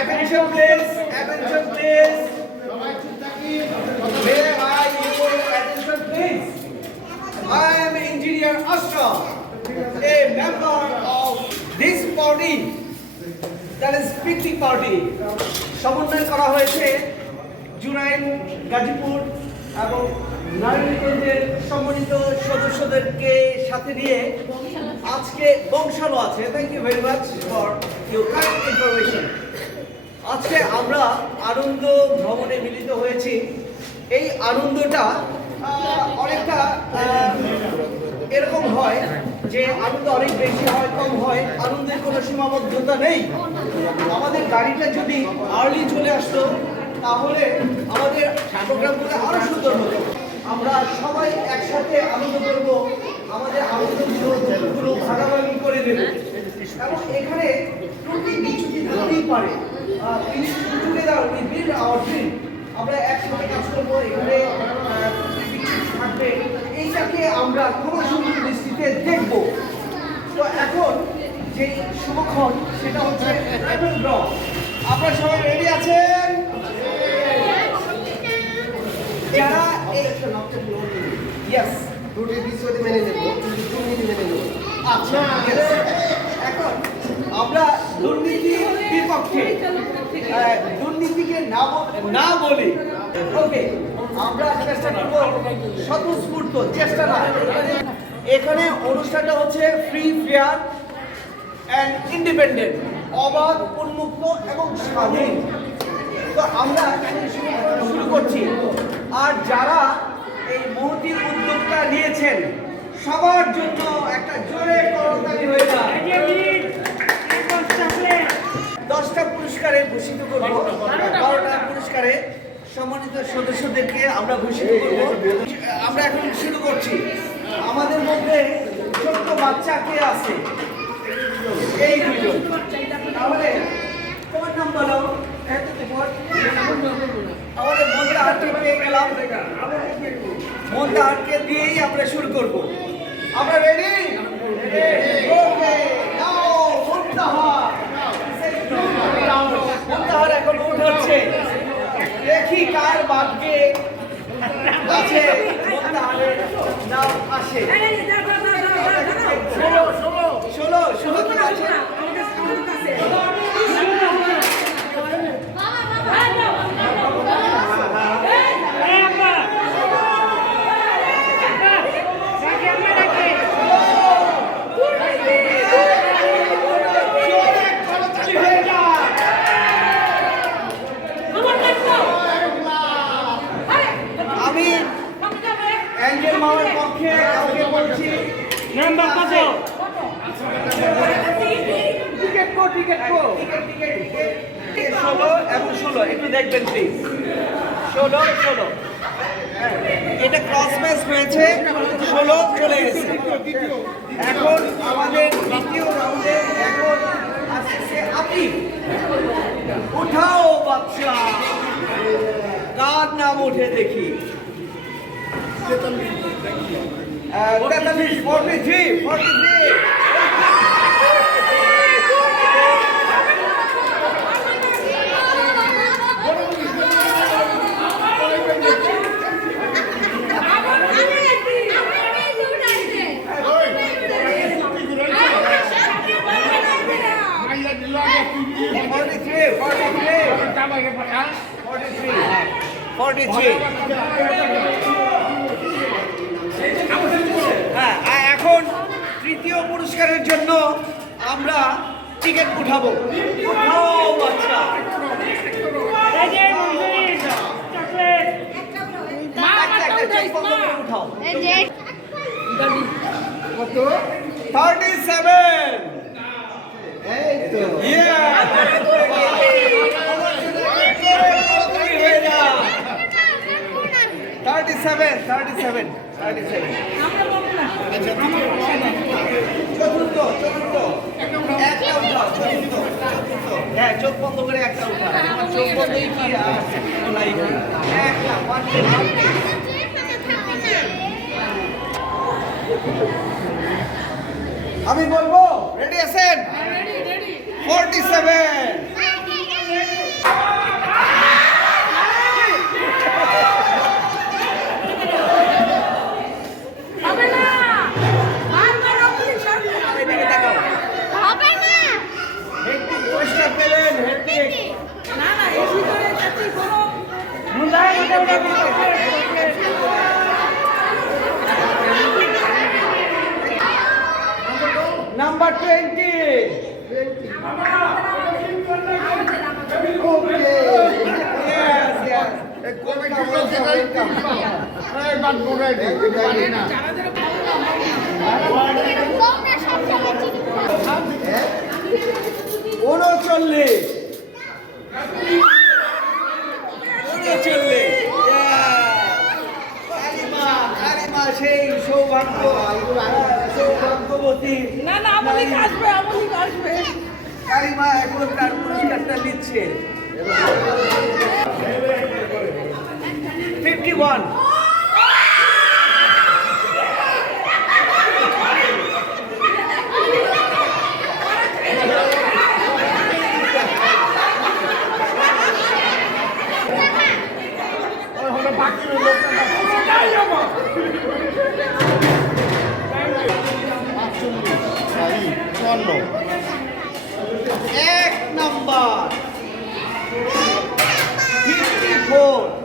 Attention please, attention please. May I your attention please? I am Engineer Ashraf, a member of this party, that is picnic party. সমন্বয় করা হয়েছে জুনাইল, গাজীপুর এবং নারায়ণগঞ্জের সম্মানিত সদস্যদেরকে সাথে নিয়ে আজকে বংশালো আছে। Thank you very much for your kind information. আজকে আমরা আনন্দ ভ্রমণে মিলিত হয়েছি। এই আনন্দটা অনেকটা এরকম হয় যে আনন্দ অনেক বেশি হয়, কম হয়, আনন্দের কোনো সীমাবদ্ধতা নেই। আমাদের গাড়িটা যদি আর্লি চলে আসতো তাহলে আমাদের প্রোগ্রামগুলো আরো সুন্দর হতো। আমরা সবাই একসাথে আনন্দ করব, আমাদের আনন্দগুলো ভাগাভাগি করে নেব এবং এখানে ত্রুটি বিচ্যুতি হতেই পারে। আমরা একসাথে কাজ করবো, এখানে থাকবে, এইটাকে আমরা খুব সুন্দর দৃষ্টিতে দেখব। তো এখন যে শুভক্ষণ সেটা হচ্ছে লেভেল ড্র। আপনারা সবাই রেডি আছেন? যারা ইয়েস ত্রুটি বিচ্যুতি মেনে নেব, আচ্ছা এখন আমরা দুর্নীতির বিপক্ষে, দুর্নীতিকে না বলি। ওকে, আমরা চেষ্টা করব স্বতঃস্ফূর্ত চেষ্টা না। এখানে অনুষ্ঠানটা হচ্ছে ফ্রি, ফেয়ার অ্যান্ড ইন্ডিপেন্ডেন্ট, অবাধ, উন্মুক্ত এবং স্বাধীন। তো আমরা শুরু করছি। আর যারা এই মহতি উদ্যোগটা নিয়েছেন সবার জন্য একটা জোরে করতালি হয়ে যায়। 10টা পুরস্কারে ভূষিত করব, 12টা পুরস্কারে সম্মানিত সদস্যদেরকে আমরা ভূষিত করব। আমরা এখন শুরু করছি। আমাদের মধ্যে ছোট্ট বাচ্চা কে আছে? এই দুজন। তাহলে তোমার নাম বলো। আমাদের মনটা হাটকে পেয়ে গেলাম, মনটা হাটকে দিয়েই আমরা শুরু করব। আমরা রেডি? ওকে, নাও মুনতাহার এখন উঠাচ্ছে। দেখি কার ভাগ্যে আছে মুনতাহারের নাম আসে। 16 কি আছে? অ্যাঞ্জেল মামার পক্ষে কাউকে বলছি নাম্বার কত? টিকেট 16 এবং 16 একটু দেখবেন প্লিজ। 16 এটা ক্রস ম্যাচ হয়েছে, 16 চলে গেছে। এখন আমাদের দ্বিতীয় রাউন্ডে এখন আসছে আপনি। উঠাও বাচ্চা, কার নাম উঠে দেখি? 43 হ্যাঁ, এখন তৃতীয় পুরস্কারের জন্য আমরা টিকিট উঠাবো। উঠাও বাচ্চা, উঠাও। 37 37 চতুর্থ একটা উঠাও। হ্যাঁ, চোখ বন্ধ করে একটা উঠাও। চোখ বন্ধই কি একটা আমি বলবো, রেডি আছেন? 47 20. Okay. Yes, yes. উনচল্লিশ সেই সৌভাগ্যবতী না না আমলিক আসবে কালিমা এখন তার পুরস্কারটা নিচ্ছে 51 এক নম্বর 54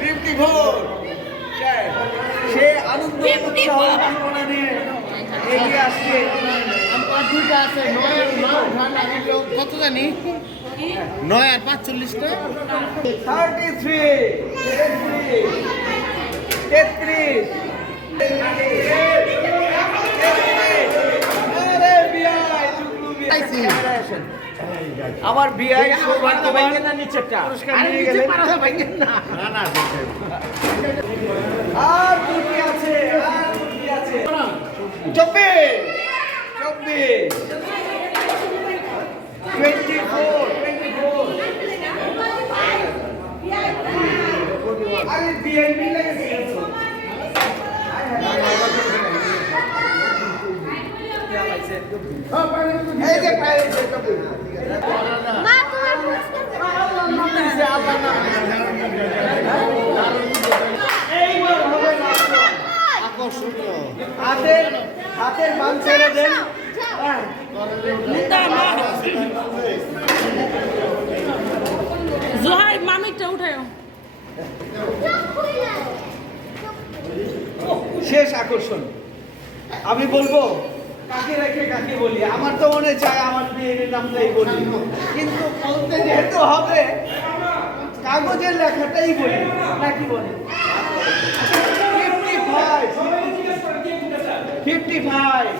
54 সে আনন্দ উৎসাহ উদ্দীপনা নিয়ে এগিয়ে আসছে কত জানি 9 আর 45টা 33 আমার বিআই সৌভাগ্যবান পুরস্কার নিয়ে গেলেন আর দুটি আছে 24 আরে বিআই মিলে গেছে এই যে পাইছে মা তোমার এইবার হবে না আকর্ষণীয় হাতের মান ছেড়ে দেন হ্যাঁ জোহাই মামিকটা উঠাও শেষ আকর্ষণ আমি বলবো কাকে রেখে কাকে বলি আমার তো মনে চায় আমার বিয়ের নামটাই বলি কিন্তু বলতে যেহেতু হবে কাগজের লেখাটাই বলি নাকি বলি 55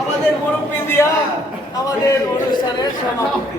আমাদের মুরব্বী দিয়া আমাদের অনুষ্ঠানের সমাপ্তি